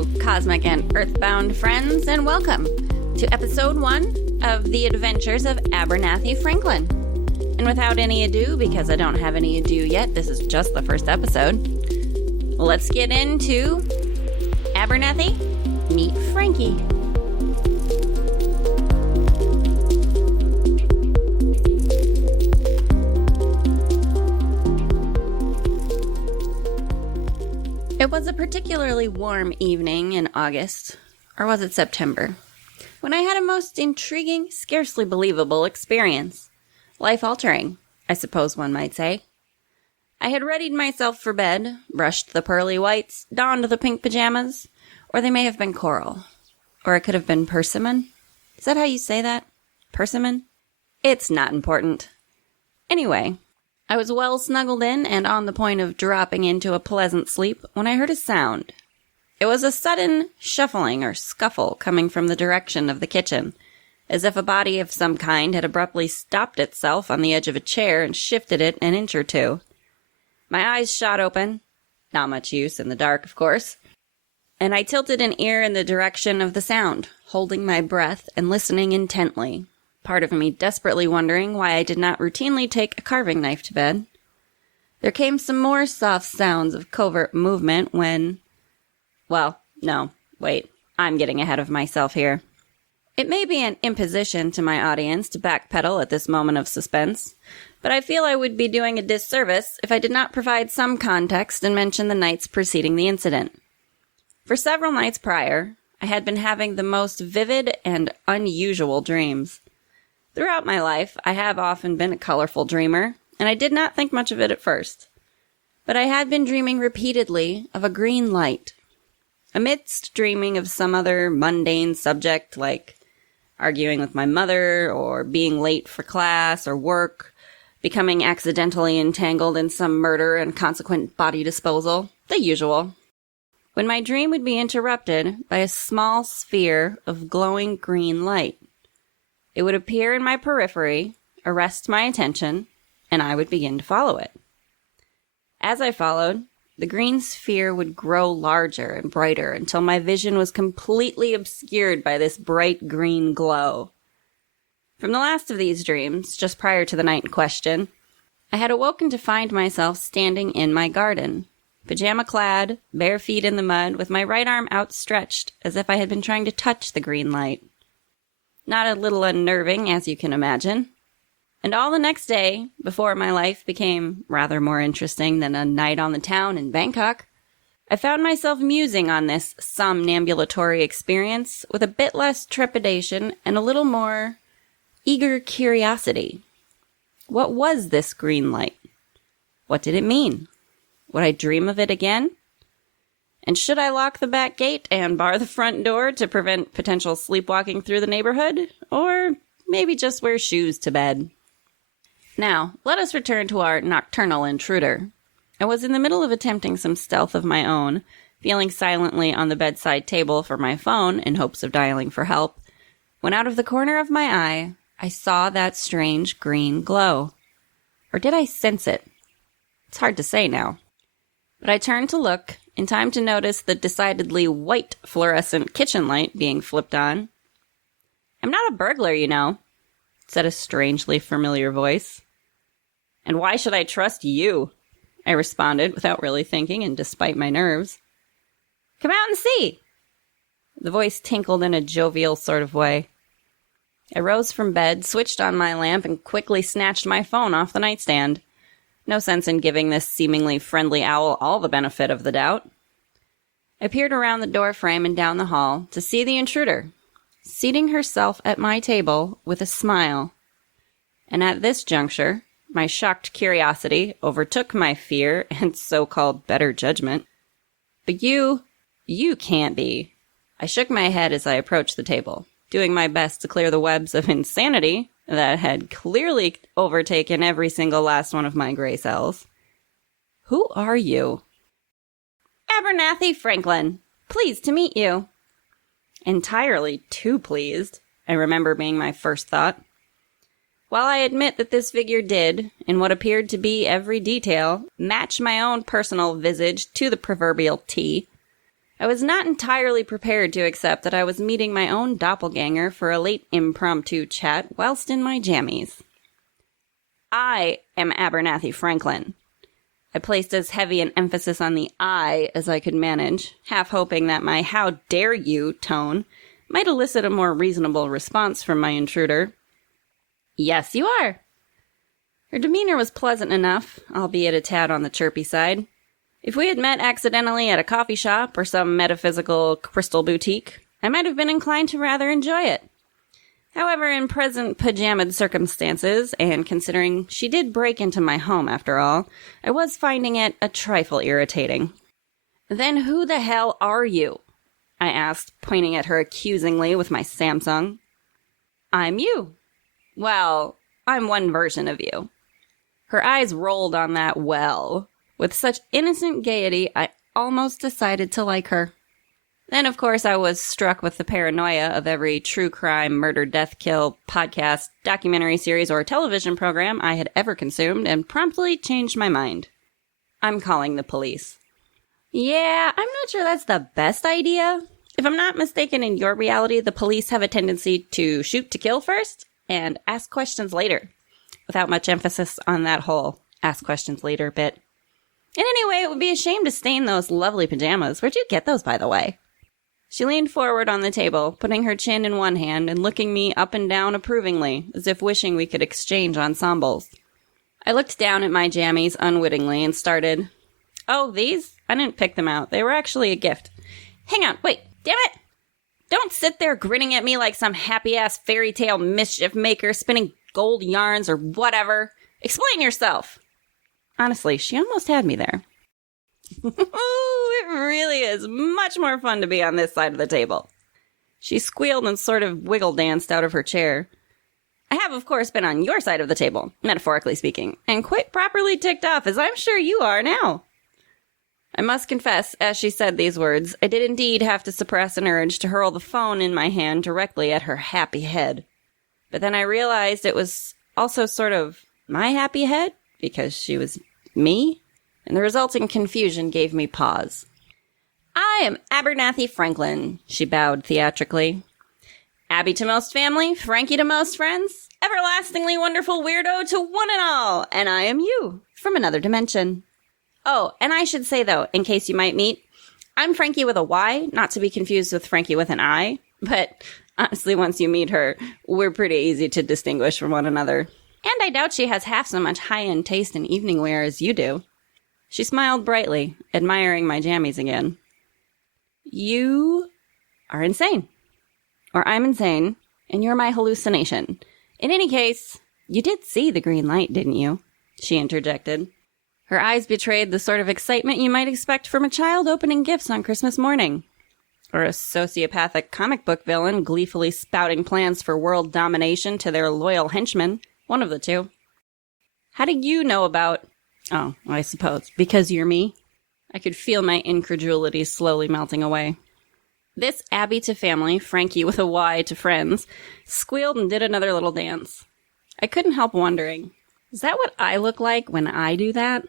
Hello, cosmic and earthbound friends, and welcome to episode 1 of The Adventures of Abernathy Franklin. And without any ado, because I don't have any ado yet, this is just the first episode, let's get into Abernathy Meet Franky. It was a particularly warm evening in August, or was it September, when I had a most intriguing, scarcely believable experience. Life-altering, I suppose one might say. I had readied myself for bed, brushed the pearly whites, donned the pink pajamas, or they may have been coral. Or it could have been persimmon. Is that how you say that? Persimmon? It's not important. Anyway, I was well snuggled in and on the point of dropping into a pleasant sleep when I heard a sound. It was a sudden shuffling or scuffle coming from the direction of the kitchen, as if a body of some kind had abruptly stopped itself on the edge of a chair and shifted it an inch or two. My eyes shot open, not much use in the dark, of course, and I tilted an ear in the direction of the sound, holding my breath and listening intently. Part of me desperately wondering why I did not routinely take a carving knife to bed. There came some more soft sounds of covert movement when... Well, no, wait, I'm getting ahead of myself here. It may be an imposition to my audience to backpedal at this moment of suspense, but I feel I would be doing a disservice if I did not provide some context and mention the nights preceding the incident. For several nights prior, I had been having the most vivid and unusual dreams. Throughout my life, I have often been a colorful dreamer, and I did not think much of it at first. But I had been dreaming repeatedly of a green light. Amidst dreaming of some other mundane subject, like arguing with my mother, or being late for class or work, becoming accidentally entangled in some murder and consequent body disposal, the usual. When my dream would be interrupted by a small sphere of glowing green light. It would appear in my periphery, arrest my attention, and I would begin to follow it. As I followed, the green sphere would grow larger and brighter until my vision was completely obscured by this bright green glow. From the last of these dreams, just prior to the night in question, I had awoken to find myself standing in my garden, pajama-clad, bare feet in the mud, with my right arm outstretched as if I had been trying to touch the green light. Not a little unnerving, as you can imagine. And all the next day, before my life became rather more interesting than a night on the town in Bangkok, I found myself musing on this somnambulatory experience with a bit less trepidation and a little more eager curiosity. What was this green light? What did it mean? Would I dream of it again? And should I lock the back gate and bar the front door to prevent potential sleepwalking through the neighborhood? Or maybe just wear shoes to bed? Now, let us return to our nocturnal intruder. I was in the middle of attempting some stealth of my own, feeling silently on the bedside table for my phone in hopes of dialing for help, when out of the corner of my eye, I saw that strange green glow. Or did I sense it? It's hard to say now. But I turned to look, in time to notice the decidedly white fluorescent kitchen light being flipped on. "I'm not a burglar, you know," said a strangely familiar voice. "And why should I trust you?" I responded without really thinking and despite my nerves. "Come out and see." The voice tinkled in a jovial sort of way. I rose from bed, switched on my lamp, and quickly snatched my phone off the nightstand. No sense in giving this seemingly friendly owl all the benefit of the doubt. I peered around the doorframe and down the hall to see the intruder, seating herself at my table with a smile. And at this juncture, my shocked curiosity overtook my fear and so-called better judgment. "But you can't be." I shook my head as I approached the table, doing my best to clear the webs of insanity that had clearly overtaken every single last one of my gray cells. "Who are you?" "Abernathy Franklin. Pleased to meet you." Entirely too pleased, I remember being my first thought. While I admit that this figure did, in what appeared to be every detail, match my own personal visage to the proverbial T, I was not entirely prepared to accept that I was meeting my own doppelganger for a late impromptu chat whilst in my jammies. I am Abernathy Franklin. I placed as heavy an emphasis on the I as I could manage, half hoping that my "how dare you" tone might elicit a more reasonable response from my intruder. Yes, you are. Her demeanor was pleasant enough, albeit a tad on the chirpy side. If we had met accidentally at a coffee shop or some metaphysical crystal boutique, I might have been inclined to rather enjoy it. However, in present pajamaed circumstances, and considering she did break into my home after all, I was finding it a trifle irritating. Then who the hell are you? I asked, pointing at her accusingly with my Samsung. I'm you. Well, I'm one version of you. Her eyes rolled on that well. With such innocent gaiety, I almost decided to like her. Then, of course, I was struck with the paranoia of every true crime, murder, death, kill, podcast, documentary series, or television program I had ever consumed and promptly changed my mind. I'm calling the police. Yeah, I'm not sure that's the best idea. If I'm not mistaken, in your reality, the police have a tendency to shoot to kill first and ask questions later, without much emphasis on that whole ask questions later bit. And anyway, it would be a shame to stain those lovely pajamas. Where'd you get those, by the way? She leaned forward on the table, putting her chin in one hand and looking me up and down approvingly, as if wishing we could exchange ensembles. I looked down at my jammies unwittingly and started, "Oh, these? I didn't pick them out. They were actually a gift. Hang on, wait, damn it! Don't sit there grinning at me like some happy-ass fairy tale mischief maker spinning gold yarns or whatever. Explain yourself!" Honestly, she almost had me there. It really is much more fun to be on this side of the table. She squealed and sort of wiggle danced out of her chair. I have, of course, been on your side of the table, metaphorically speaking, and quite properly ticked off, as I'm sure you are now. I must confess, as she said these words, I did indeed have to suppress an urge to hurl the phone in my hand directly at her happy head. But then I realized it was also sort of my happy head, because she was me, and the resulting confusion gave me pause. I am Abernathy Franklin, she bowed theatrically. Abby to most family, Franky to most friends, everlastingly wonderful weirdo to one and all, and I am you, from another dimension. Oh, and I should say, though, in case you might meet, I'm Franky with a Y, not to be confused with Franky with an I, but honestly, once you meet her, we're pretty easy to distinguish from one another. And I doubt she has half so much high-end taste in evening wear as you do. She smiled brightly, admiring my jammies again. You are insane. Or I'm insane, and you're my hallucination. In any case, you did see the green light, didn't you? She interjected. Her eyes betrayed the sort of excitement you might expect from a child opening gifts on Christmas morning. Or a sociopathic comic book villain gleefully spouting plans for world domination to their loyal henchmen. One of the two. How do you know about... Oh, I suppose, because you're me? I could feel my incredulity slowly melting away. This Abby to family, Franky with a Y to friends, squealed and did another little dance. I couldn't help wondering, is that what I look like when I do that?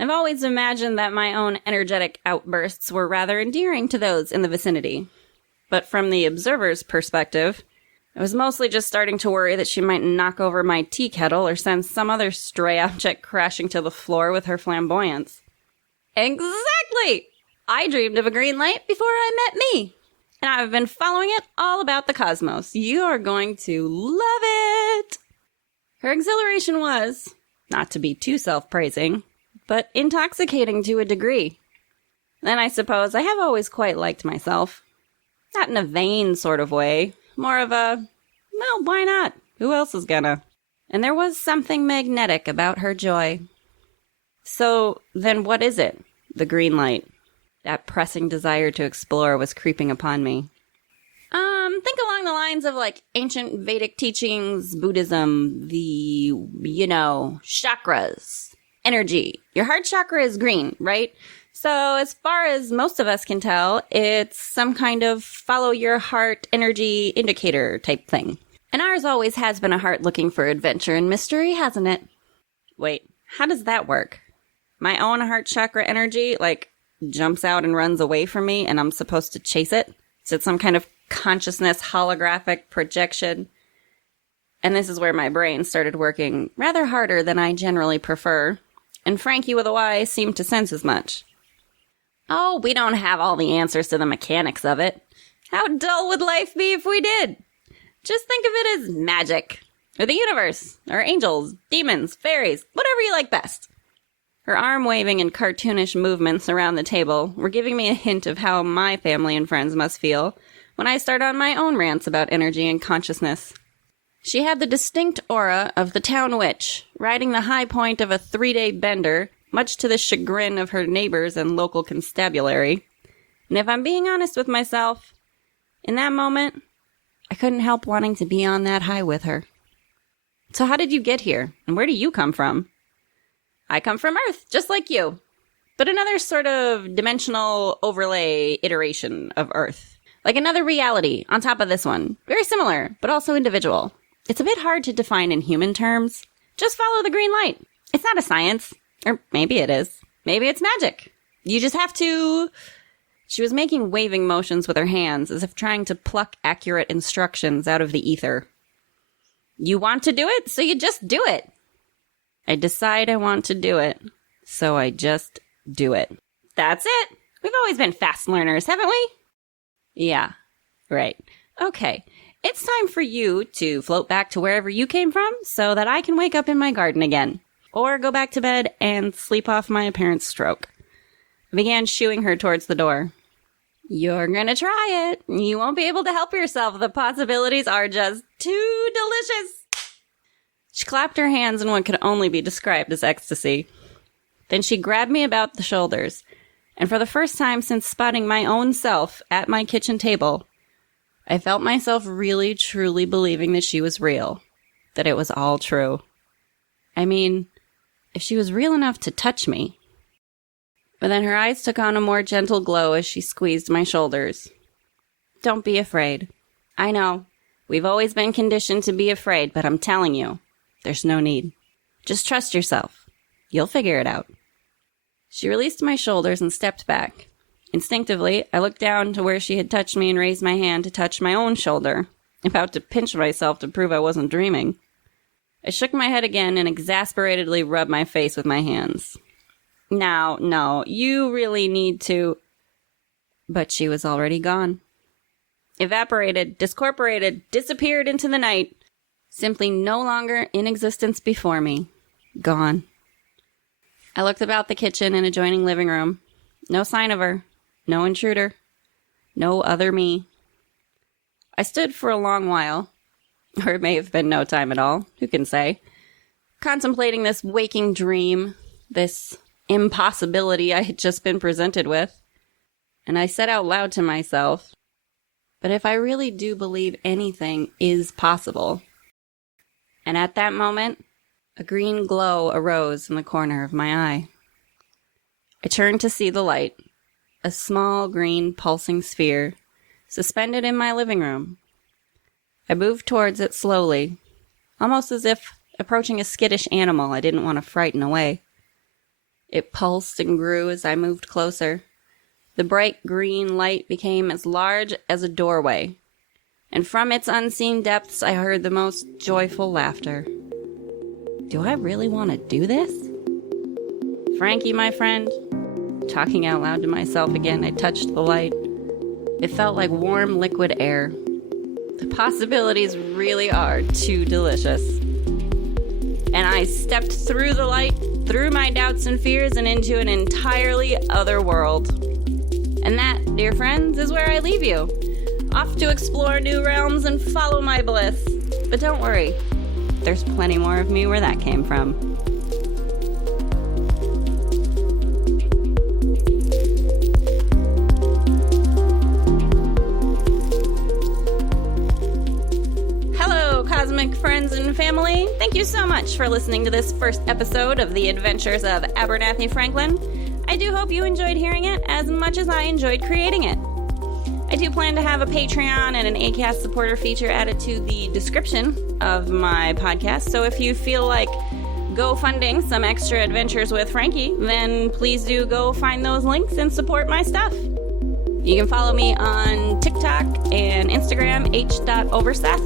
I've always imagined that my own energetic outbursts were rather endearing to those in the vicinity. But from the observer's perspective, I was mostly just starting to worry that she might knock over my tea kettle or send some other stray object crashing to the floor with her flamboyance. Exactly! I dreamed of a green light before I met me. And I've been following it all about the cosmos. You are going to love it! Her exhilaration was, not to be too self-praising, but intoxicating to a degree. Then I suppose I have always quite liked myself. Not in a vain sort of way. More of a, well, why not? Who else is gonna? And there was something magnetic about her joy. So, then what is it? The green light. That pressing desire to explore was creeping upon me. Think along the lines of, like, ancient Vedic teachings, Buddhism, the, chakras, energy. Your heart chakra is green, right? So as far as most of us can tell, it's some kind of follow your heart energy indicator type thing. And ours always has been a heart looking for adventure and mystery, hasn't it? Wait, how does that work? My own heart chakra energy, like jumps out and runs away from me, and I'm supposed to chase it. Is it some kind of consciousness holographic projection? And this is where my brain started working rather harder than I generally prefer, and Franky with a Y seemed to sense as much. Oh, we don't have all the answers to the mechanics of it. How dull would life be if we did? Just think of it as magic, or the universe, or angels, demons, fairies, whatever you like best. Her arm waving and cartoonish movements around the table were giving me a hint of how my family and friends must feel when I start on my own rants about energy and consciousness. She had the distinct aura of the town witch, riding the high point of a 3-day bender, much to the chagrin of her neighbors and local constabulary. And if I'm being honest with myself, in that moment, I couldn't help wanting to be on that high with her. So how did you get here, and where do you come from? I come from Earth, just like you, but another sort of dimensional overlay iteration of Earth. Like another reality on top of this one. Very similar, but also individual. It's a bit hard to define in human terms. Just follow the green light. It's not a science. Or maybe it is. Maybe it's magic. You just have to... She was making waving motions with her hands, as if trying to pluck accurate instructions out of the ether. You want to do it, so you just do it. I decide I want to do it, so I just do it. That's it. We've always been fast learners, haven't we? Yeah, right. Okay, it's time for you to float back to wherever you came from so that I can wake up in my garden again. Or go back to bed and sleep off my apparent stroke. I began shooing her towards the door. You're gonna try it. You won't be able to help yourself. The possibilities are just too delicious. She clapped her hands in what could only be described as ecstasy. Then she grabbed me about the shoulders, and for the first time since spotting my own self at my kitchen table, I felt myself really, truly believing that she was real. That it was all true. I mean, if she was real enough to touch me. But then her eyes took on a more gentle glow as she squeezed my shoulders. Don't be afraid. I know, we've always been conditioned to be afraid, but I'm telling you, there's no need. Just trust yourself. You'll figure it out. She released my shoulders and stepped back. Instinctively, I looked down to where she had touched me and raised my hand to touch my own shoulder, about to pinch myself to prove I wasn't dreaming. I shook my head again and exasperatedly rubbed my face with my hands. Now, no, you really need to... But she was already gone. Evaporated, discorporated, disappeared into the night. Simply no longer in existence before me. Gone. I looked about the kitchen and adjoining living room. No sign of her. No intruder. No other me. I stood for a long while, or it may have been no time at all, who can say, contemplating this waking dream, this impossibility I had just been presented with. And I said out loud to myself, but if I really do believe anything is possible... And at that moment, a green glow arose in the corner of my eye. I turned to see the light, a small green pulsing sphere, suspended in my living room. I moved towards it slowly, almost as if approaching a skittish animal I didn't want to frighten away. It pulsed and grew as I moved closer. The bright green light became as large as a doorway. And from its unseen depths, I heard the most joyful laughter. Do I really want to do this? Franky, my friend, talking out loud to myself again, I touched the light. It felt like warm liquid air. The possibilities really are too delicious. And I stepped through the light, through my doubts and fears, and into an entirely other world. And that, dear friends, is where I leave you. Off to explore new realms and follow my bliss. But don't worry, there's plenty more of me where that came from. Hello, cosmic friends and family. Thank you so much for listening to this first episode of The Adventures of Abernathy Franklin. I do hope you enjoyed hearing it as much as I enjoyed creating it. I do plan to have a Patreon and an Acast supporter feature added to the description of my podcast, so if you feel like go funding some extra adventures with Franky, then please do go find those links and support my stuff. You can follow me on TikTok and Instagram, h.overseth.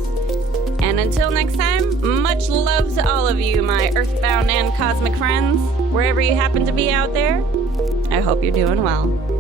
And until next time, much love to all of you, my earthbound and cosmic friends. Wherever you happen to be out there, I hope you're doing well.